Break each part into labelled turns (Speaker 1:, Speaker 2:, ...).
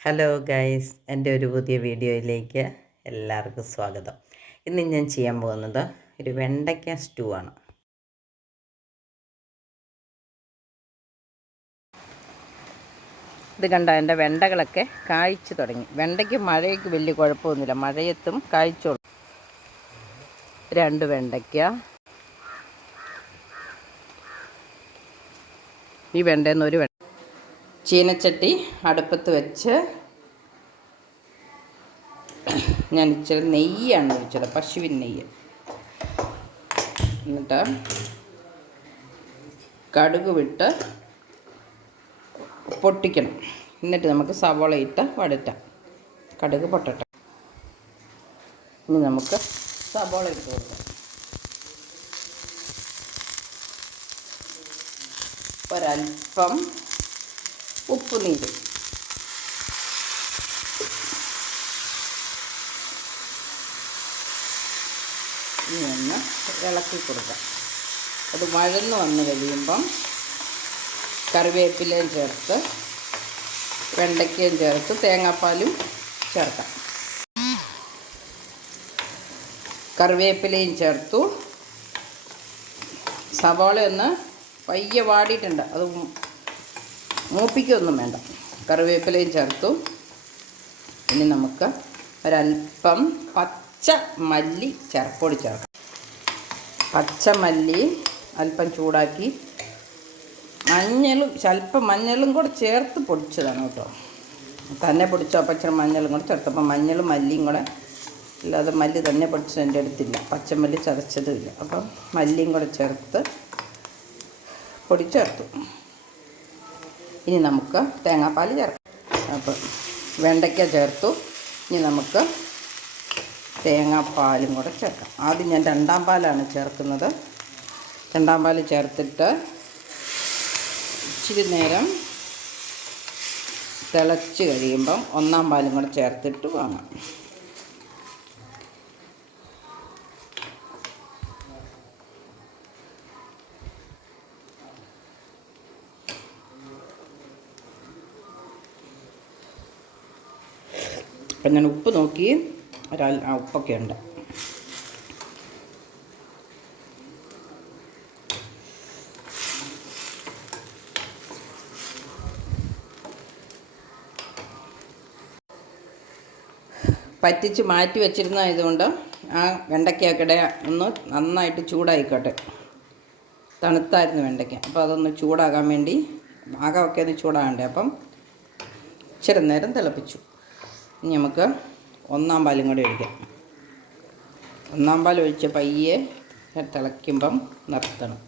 Speaker 1: Hello guys എന്റെ ഒരു പുതിയ വീഡിയോയിലേക്ക് എല്ലാവർക്കും സ്വാഗതം. ഇന്ന് ഞാൻ ചെയ്യാൻ പോകുന്നത് ഒരു വെണ്ടയ്ക്ക സ്റ്റൂ ആണ്. ഇത് കണ്ട എന്റെ വെണ്ടകളൊക്കെ കായ്ച്ചു തുടങ്ങി. വെണ്ടയ്ക്ക് മഴയ്ക്ക് വലിയ കുഴപ്പമൊന്നുമില്ല മഴയത്തും കായ്ച്ചോളും രണ്ട് വെണ്ടയ്ക്ക. ഈ വെണ്ടയിൽ വെണ്ട ചീനച്ചട്ടി അടുപ്പത്ത് വെച്ച് ഞാൻ ഇച്ചിരി നെയ്യാണ് ഒഴിച്ചത് പശുവിൻ നെയ്യ്. എന്നിട്ട് കടുക് വിട്ട് പൊട്ടിക്കണം. എന്നിട്ട് നമുക്ക് സവോള ഇട്ട് വടറ്റാം കടുക് പൊട്ടട്ടെ. ഇനി നമുക്ക് സവോള ഇട്ട് കൊടുക്കാം. ഒരൽപ്പം ഉപ്പ് നീര് ഇനി ഒന്ന് ഇളക്കി കൊടുക്കാം അത് വഴന്ന് വന്ന് കഴിയുമ്പം കറിവേപ്പിലയും ചേർത്ത് വെണ്ടയ്ക്കയും ചേർത്ത് തേങ്ങാപ്പാലും ചേർക്കാം. കറിവേപ്പിലയും ചേർത്തു. സവാള ഒന്ന് പയ്യെ വാടിയിട്ടുണ്ട്. അത് മൂപ്പിക്കൊന്നും വേണ്ട. കറിവേപ്പിലയും ചേർത്തു. ഇനി നമുക്ക് ഒരല്പം പച്ച മല്ലി ചേർപ്പൊടി ചേർക്കാം. പച്ചമല്ലി അല്പം ചൂടാക്കി മഞ്ഞളും അല്പം മഞ്ഞളും കൂടെ ചേർത്ത് പൊടിച്ചതാണ് കേട്ടോ. തന്നെ പൊടിച്ചോ പച്ച മഞ്ഞളും കൂടെ ചേർത്തപ്പോൾ മഞ്ഞളും മല്ലിയും കൂടെ അല്ലാതെ മല്ലി തന്നെ പൊടിച്ചത് എന്റെ അടുത്തില്ല. പച്ചമല്ലി ചതച്ചതുമില്ല അപ്പം മല്ലിയും കൂടെ ചേർത്ത് പൊടി ചേർത്തു ഇനി നമുക്ക് തേങ്ങാപ്പാൽ ചേർക്കാം. അപ്പോൾ വെണ്ടയ്ക്ക ചേർത്തു. ഇനി നമുക്ക് തേങ്ങാപ്പാലും കൂടെ ചേർക്കാം. ആദ്യം ഞാൻ രണ്ടാം പാലാണ് ചേർക്കുന്നത്. രണ്ടാം പാൽ ചേർത്തിട്ട് ഇച്ചിരി നേരം തിളച്ച് കഴിയുമ്പം ഒന്നാം പാലും കൂടെ ചേർത്തിട്ട് വാങ്ങാം. അപ്പം ഞാൻ ഉപ്പ് നോക്കി ഒരാൾ ആ ഉപ്പൊക്കെ ഉണ്ട്. പറ്റിച്ച് മാറ്റി വെച്ചിരുന്നതുകൊണ്ട് ആ വെണ്ടയ്ക്കൊക്കെ ഒന്ന് നന്നായിട്ട് ചൂടായിക്കോട്ടെ. തണുത്തായിരുന്നു വെണ്ടയ്ക്ക. അപ്പോൾ അതൊന്ന് ചൂടാകാൻ വേണ്ടി ഭാഗമൊക്കെ ഒന്ന് ചൂടാകണ്ടേ. അപ്പം ഇച്ചിരി നേരം തിളപ്പിച്ചു. ഇനി നമുക്ക് ഒന്നാം പാലും കൂടെ ഒഴിക്കാം. ഒന്നാം പാൽ ഒഴിച്ച് പയ്യെ തിളയ്ക്കുമ്പം നിർത്തണം.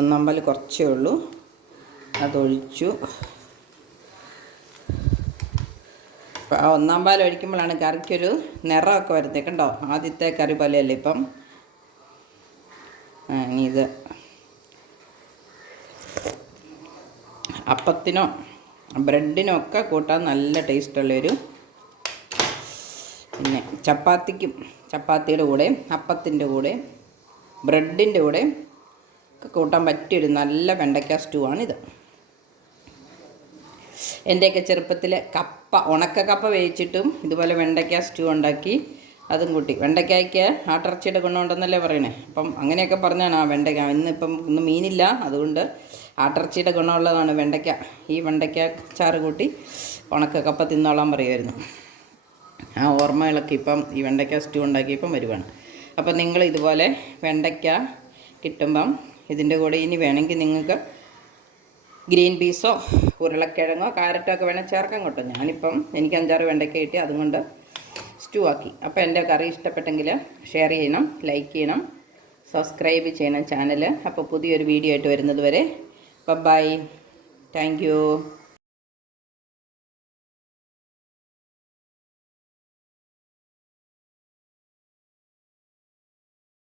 Speaker 1: ഒന്നാം പാൽ കുറച്ചേ ഉള്ളൂ. അതൊഴിച്ചു ആ ഒന്നാം പാൽ ഒഴിക്കുമ്പോഴാണ് കറിക്കൊരു നിറമൊക്കെ വരുന്നത് കണ്ടോ? ആദ്യത്തെ കറി പോലെയല്ലേ ഇപ്പം? ഇനി ഇത്. അപ്പത്തിനോ ബ്രെഡിനൊക്കെ കൂട്ടാൻ നല്ല ടേസ്റ്റുള്ളൊരു പിന്നെ ചപ്പാത്തിക്കും ചപ്പാത്തിയുടെ കൂടെ അപ്പത്തിന്റെ കൂടെ ബ്രെഡിന്റെ കൂടെ ഒക്കെ കൂട്ടാൻ പറ്റിയൊരു നല്ല വെണ്ടയ്ക്ക സ്റ്റൂ ആണിത്. എന്റെയൊക്കെ ചെറുപ്പത്തിൽ കപ്പ ഉണക്ക കപ്പ വേവിച്ചിട്ടും ഇതുപോലെ വെണ്ടയ്ക്ക സ്റ്റൂ ഉണ്ടാക്കി അതും കൂട്ടി. വെണ്ടയ്ക്കായ്ക്ക് ആട്ടിറച്ചിയുടെ ഗുണമുണ്ടെന്നല്ലേ പറയണേ. അപ്പം അങ്ങനെയൊക്കെ പറഞ്ഞാണ് ആ വെണ്ടയ്ക്ക. ഇന്നിപ്പം ഇന്ന് മീനില്ല. അതുകൊണ്ട് ആട്ടിറച്ചിയുടെ ഗുണമുള്ളതാണ് വെണ്ടയ്ക്ക. ഈ വെണ്ടയ്ക്ക ചാറ് കൂട്ടി ഉണക്ക കപ്പ തിന്നോളാൻ പറയുമായിരുന്നു ആ ഓർമ്മകളൊക്കെ ഇപ്പം ഈ വെണ്ടയ്ക്ക സ്റ്റൂ ഉണ്ടാക്കിയപ്പം വരുവാണ്. അപ്പം നിങ്ങൾ ഇതുപോലെ വെണ്ടയ്ക്ക കിട്ടുമ്പം ഇതിന്റെ കൂടെ ഇനി വേണമെങ്കിൽ നിങ്ങൾക്ക് ഗ്രീൻ പീസോ ഉരുളക്കിഴങ്ങോ കാരറ്റോ ഒക്കെ വേണേൽ ചേർക്കാൻ കേട്ടോ. ഞാനിപ്പം എനിക്ക് അഞ്ചാറ് വെണ്ടയ്ക്ക കിട്ടി. അതുകൊണ്ട് സ്റ്റൂ ആക്കി അപ്പോൾ എന്റെ കറി ഇഷ്ടപ്പെട്ടെങ്കിൽ ഷെയർ ചെയ്യണം ലൈക്ക് ചെയ്യണം സബ്സ്ക്രൈബ് ചെയ്യണം ചാനൽ. അപ്പോൾ പുതിയൊരു വീഡിയോ ആയിട്ട് വരുന്നത് വരെ ബൈ താങ്ക്